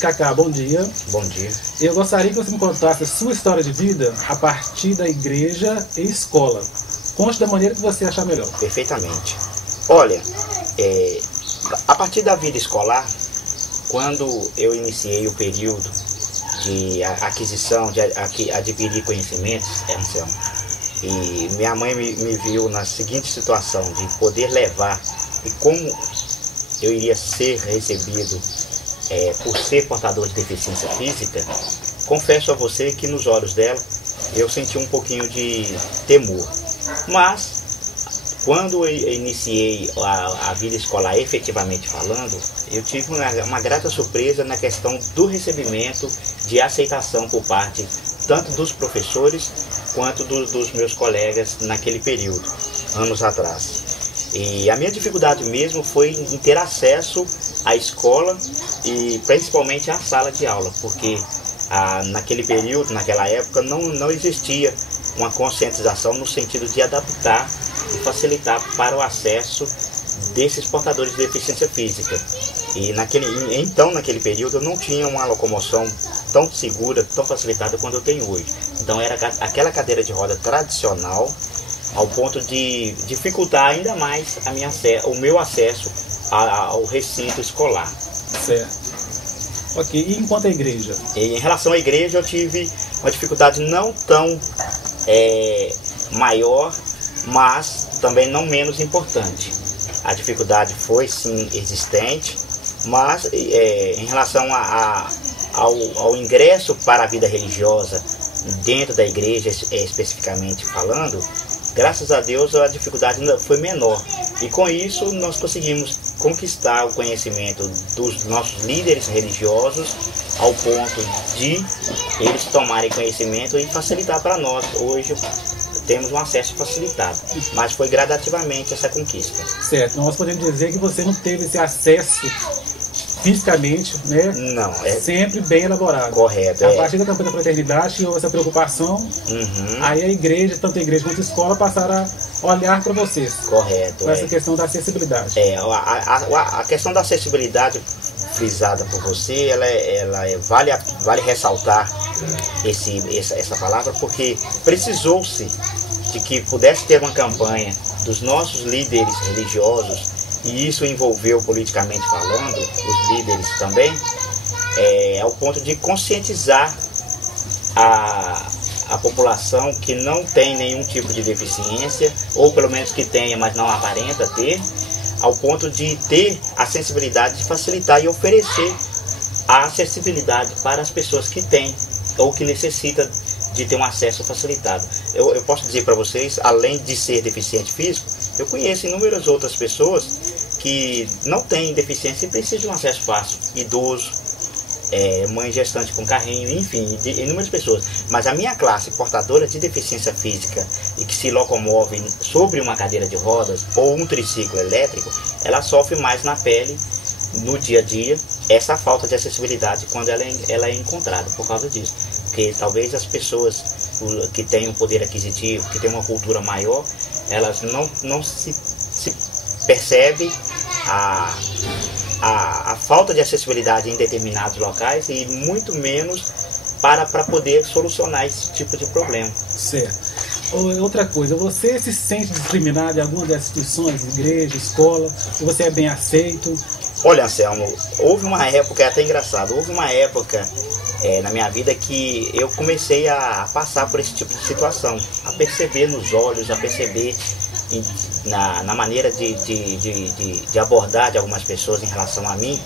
Cacá, bom dia. Bom dia. Eu gostaria que você me contasse a sua história de vida a partir da igreja e escola. Conte da maneira que você achar melhor. Perfeitamente. Olha, a partir da vida escolar, quando eu iniciei o período de aquisição, de adquirir conhecimentos, Anselmo, e minha mãe me viu na seguinte situação, de poder levar, e como eu iria ser recebido por ser portador de deficiência física, confesso a você que nos olhos dela eu senti um pouquinho de temor. Mas, quando eu iniciei a vida escolar efetivamente falando, eu tive uma grata surpresa na questão do recebimento, de aceitação por parte tanto dos professores quanto dos meus colegas naquele período, anos atrás. E a minha dificuldade mesmo foi em ter acesso à escola e principalmente à sala de aula, porque naquele período, naquela época, não existia uma conscientização no sentido de adaptar e facilitar para o acesso desses portadores de deficiência física. E naquele período eu não tinha uma locomoção tão segura, tão facilitada quanto eu tenho hoje. Então era aquela cadeira de roda tradicional, ao ponto de dificultar ainda mais o meu acesso ao recinto escolar. Certo. Ok, e enquanto a igreja? Em relação à igreja eu tive uma dificuldade não tão maior, mas também não menos importante. A dificuldade foi sim existente, mas em relação ao ingresso para a vida religiosa dentro da igreja, especificamente falando, graças a Deus a dificuldade foi menor. E com isso nós conseguimos conquistar o conhecimento dos nossos líderes religiosos ao ponto de eles tomarem conhecimento e facilitar para nós. Hoje temos um acesso facilitado, mas foi gradativamente essa conquista. Certo, nós podemos dizer que você não teve esse acesso fisicamente, né? Não, sempre bem elaborado. Correto. A partir da campanha da fraternidade houve essa preocupação, aí a igreja, tanto a igreja quanto a escola, passaram a olhar para vocês. Correto. Com essa questão da acessibilidade. A questão da acessibilidade frisada por você, vale ressaltar essa palavra, porque precisou-se de que pudesse ter uma campanha dos nossos líderes religiosos, e isso envolveu politicamente falando, os líderes também, ao ponto de conscientizar a população que não tem nenhum tipo de deficiência, ou pelo menos que tenha, mas não aparenta ter, ao ponto de ter a sensibilidade de facilitar e oferecer a acessibilidade para as pessoas que têm ou que necessitam de ter um acesso facilitado. Eu posso dizer para vocês, além de ser deficiente físico, eu conheço inúmeras outras pessoas que não têm deficiência e precisam de um acesso fácil. Idoso, mãe gestante com carrinho, enfim, inúmeras pessoas. Mas a minha classe portadora de deficiência física e que se locomove sobre uma cadeira de rodas ou um triciclo elétrico, ela sofre mais na pele, no dia a dia, essa falta de acessibilidade quando ela é encontrada por causa disso. Porque talvez as pessoas que têm um poder aquisitivo, que têm uma cultura maior, elas não se percebem a falta de acessibilidade em determinados locais e muito menos para poder solucionar esse tipo de problema. Certo. Outra coisa, você se sente discriminado em alguma dessas instituições, igreja, escola, ou você é bem aceito? Olha, Anselmo, houve uma época, é até engraçado, na minha vida que eu comecei a passar por esse tipo de situação, a perceber nos olhos, a perceber na maneira de abordar de algumas pessoas em relação a mim,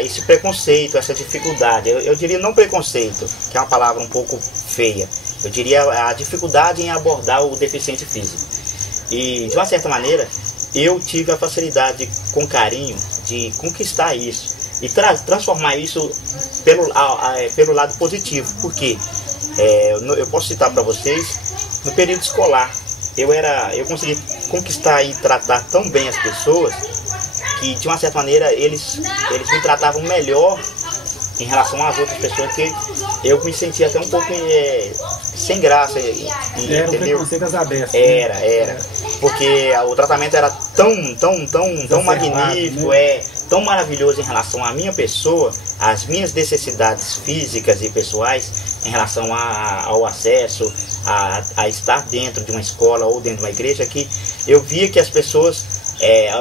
esse preconceito, essa dificuldade. Eu diria não preconceito, que é uma palavra um pouco feia, eu diria a dificuldade em abordar o deficiente físico. E de uma certa maneira, eu tive a facilidade com carinho de conquistar isso e transformar isso pelo lado positivo, porque eu posso citar para vocês, no período escolar, eu consegui conquistar e tratar tão bem as pessoas que, de uma certa maneira, eles me tratavam melhor em relação às outras pessoas, que eu me sentia até um pouco sem graça. Era um preconceito às abessas. Era. Porque o tratamento era tão magnífico, né? tão maravilhoso em relação à minha pessoa, às minhas necessidades físicas e pessoais, em relação ao acesso, a estar dentro de uma escola ou dentro de uma igreja, que eu via que as pessoas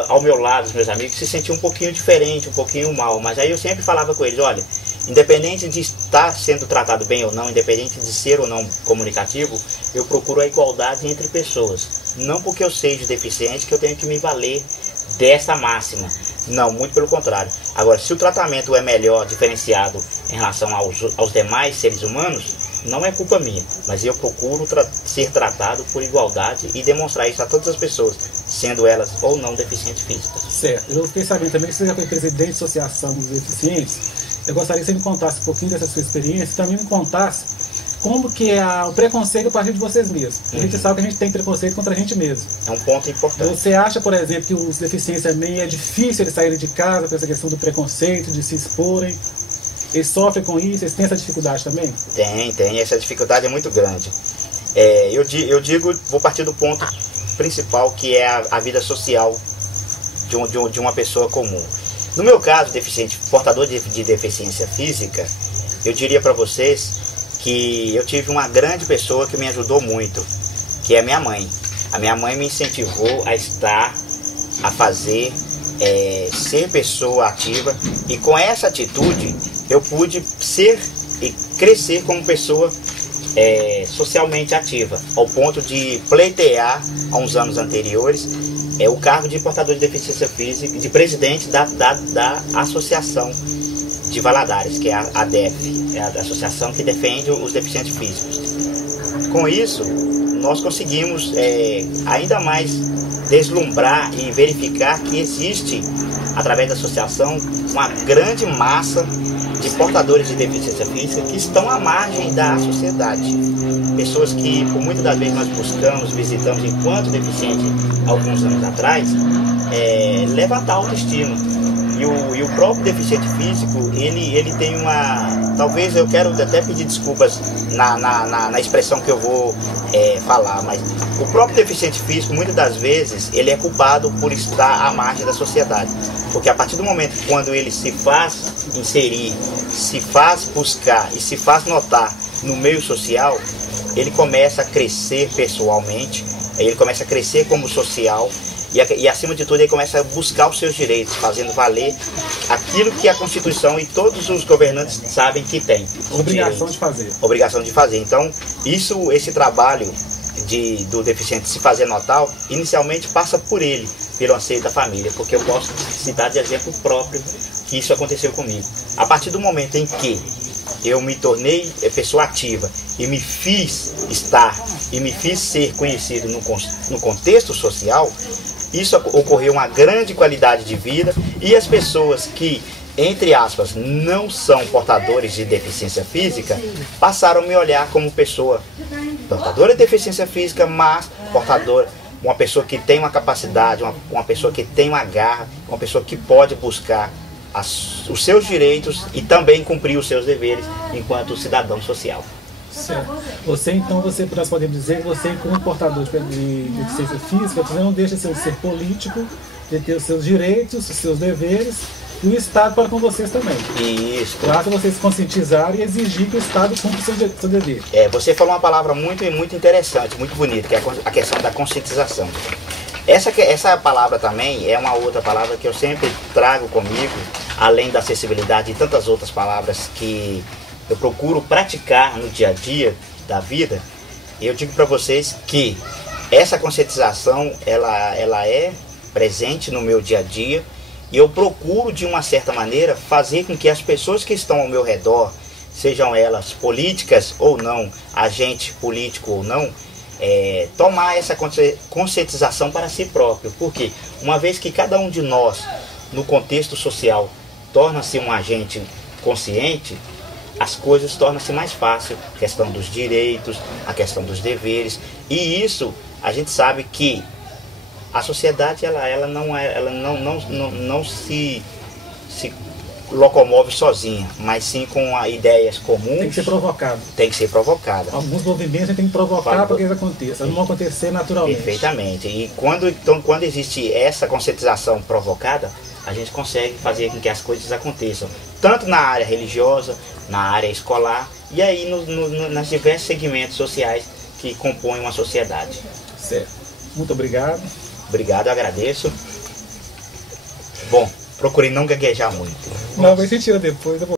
ao meu lado, os meus amigos, se sentiam um pouquinho diferente, um pouquinho mal. Mas aí eu sempre falava com eles, olha, independente de estar sendo tratado bem ou não, independente de ser ou não comunicativo, eu procuro a igualdade entre pessoas. Não porque eu seja deficiente que eu tenho que me valer dessa máxima. Não, muito pelo contrário. Agora, se o tratamento é melhor, diferenciado em relação aos demais seres humanos, não é culpa minha, mas eu procuro ser tratado por igualdade e demonstrar isso a todas as pessoas, sendo elas ou não deficientes físicas. Certo. Eu fiquei sabendo também que você já foi presidente da Associação dos Deficientes. Eu gostaria que você me contasse um pouquinho dessa sua experiência e também me contasse como que é o preconceito a partir de vocês mesmos. A gente sabe que a gente tem preconceito contra a gente mesmo. É um ponto importante. Você acha, por exemplo, que os deficientes também é difícil eles saírem de casa por essa questão do preconceito, de se exporem? Eles sofrem com isso? Eles têm essa dificuldade também? Tem. Essa dificuldade é muito grande. Eu digo, vou partir do ponto principal, que é a vida social de uma pessoa comum. No meu caso, deficiente, portador de deficiência física, eu diria para vocês que eu tive uma grande pessoa que me ajudou muito, que é a minha mãe. A minha mãe me incentivou a fazer, ser pessoa ativa, e com essa atitude eu pude ser e crescer como pessoa socialmente ativa, ao ponto de pleitear, há uns anos anteriores, o cargo de portador de deficiência física, de presidente da Associação de Valadares, que é a ADEF, é a associação que defende os deficientes físicos. Com isso, nós conseguimos ainda mais deslumbrar e verificar que existe, através da associação, uma grande massa de portadores de deficiência física que estão à margem da sociedade. Pessoas que, por muitas das vezes, nós buscamos, visitamos enquanto deficiente, alguns anos atrás, levantar a autoestima. E o próprio deficiente físico, ele tem uma... Talvez eu quero até pedir desculpas na expressão que eu vou falar, mas o próprio deficiente físico, muitas das vezes, ele é culpado por estar à margem da sociedade. Porque a partir do momento quando ele se faz inserir, se faz buscar e se faz notar no meio social, ele começa a crescer pessoalmente, ele começa a crescer como social, e acima de tudo ele começa a buscar os seus direitos, fazendo valer aquilo que a Constituição e todos os governantes sabem que tem. Obrigação de fazer. Obrigação de fazer. Então, esse trabalho do deficiente se fazer notar, inicialmente passa por ele, pelo anseio da família, porque eu posso citar de exemplo próprio que isso aconteceu comigo. A partir do momento em que eu me tornei pessoa ativa e me fiz estar e me fiz ser conhecido no contexto social, isso ocorreu uma grande qualidade de vida, e as pessoas que, entre aspas, não são portadores de deficiência física, passaram a me olhar como pessoa portadora de deficiência física, mas portadora, uma pessoa que tem uma capacidade, uma pessoa que tem uma garra, uma pessoa que pode buscar os seus direitos e também cumprir os seus deveres enquanto cidadão social. Certo. Nós podemos dizer que você, como portador de deficiência física, você não deixa de ser político, de ter os seus direitos, os seus deveres, e o Estado para com vocês também. Isso. Basta vocês conscientizarem e exigir que o Estado cumpra o seu dever. Você falou uma palavra muito interessante, muito bonita, que é a questão da conscientização. Essa palavra também é uma outra palavra que eu sempre trago comigo, além da acessibilidade e tantas outras palavras que eu procuro praticar no dia a dia da vida. Eu digo para vocês que essa conscientização ela é presente no meu dia a dia, e eu procuro, de uma certa maneira, fazer com que as pessoas que estão ao meu redor, sejam elas políticas ou não, agente político ou não, tomar essa conscientização para si próprio. Porque uma vez que cada um de nós, no contexto social, torna-se um agente consciente, as coisas tornam-se mais fáceis, a questão dos direitos, a questão dos deveres, e isso a gente sabe que a sociedade ela não se locomove sozinha, mas sim com ideias comuns. Tem que ser provocado. Tem que ser provocada. Alguns movimentos tem que provocar para que isso aconteça, não acontecer naturalmente. Perfeitamente. E quando existe essa conscientização provocada, a gente consegue fazer com que as coisas aconteçam, tanto na área religiosa, na área escolar e aí nos diversos segmentos sociais que compõem uma sociedade. Certo. Muito obrigado. Obrigado, eu agradeço. Bom, procurei não gaguejar muito. Não, mas você tira depois.